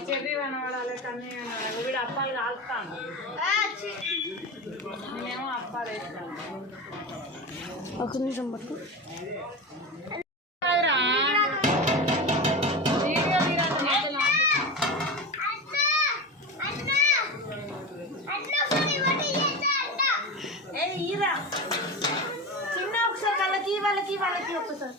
cherry కనబడాలి కన్నీ కనబడాలి వీడు అప్పాలు కాలుస్తాను నేనేమో అప్పాలు వేస్తాను ఒక నిమిషం పట్టు చిన్న ఒకసారి వాళ్ళకి ఒకసారి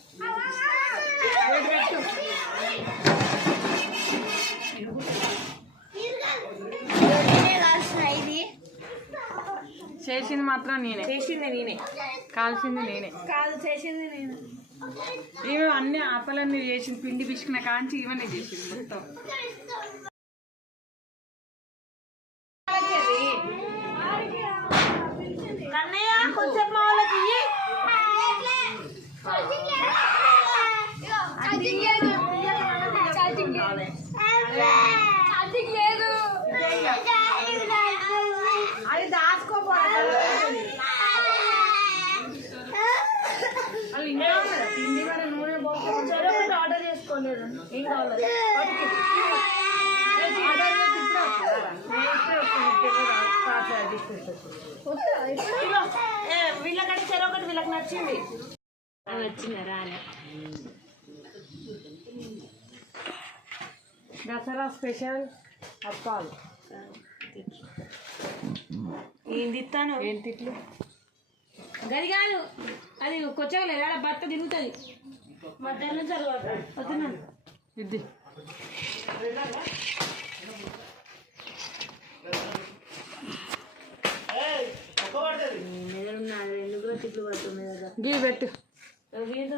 చేసింది మాత్రం నేనే కాల్చింది నేనే చేసింది నేనే ఇవి అన్ని ఆపలన్నీ చేసింది పిండి పిసికిన కాంచి ఇవన్నీ చేసింది మొత్తం కన్నయ్య కొంచెం మా వాళ్ళకి అది దాచుకోపోవాలి వాళ్ళు ఇంకా తిండి కూడా నూనె పోకపోతే ఒకటి ఆర్డర్ చేసుకోలేదు ఏం కావాలి వీళ్ళకంటే చెరొకటి వీళ్ళకి నచ్చింది వచ్చిందా దసరా స్పెషల్ అప్పాలు ఏంటి ఇస్తాను ఏంటి ఇట్లు గది కాదు అది కొచ్చగలేదు ఆడ భర్త తిరుగుతుంది మధ్యాహ్నం తర్వాత వస్తున్నాను ఇది ఎందుకు తిట్లు పడుతుంది కదా గీ పెట్టు గీత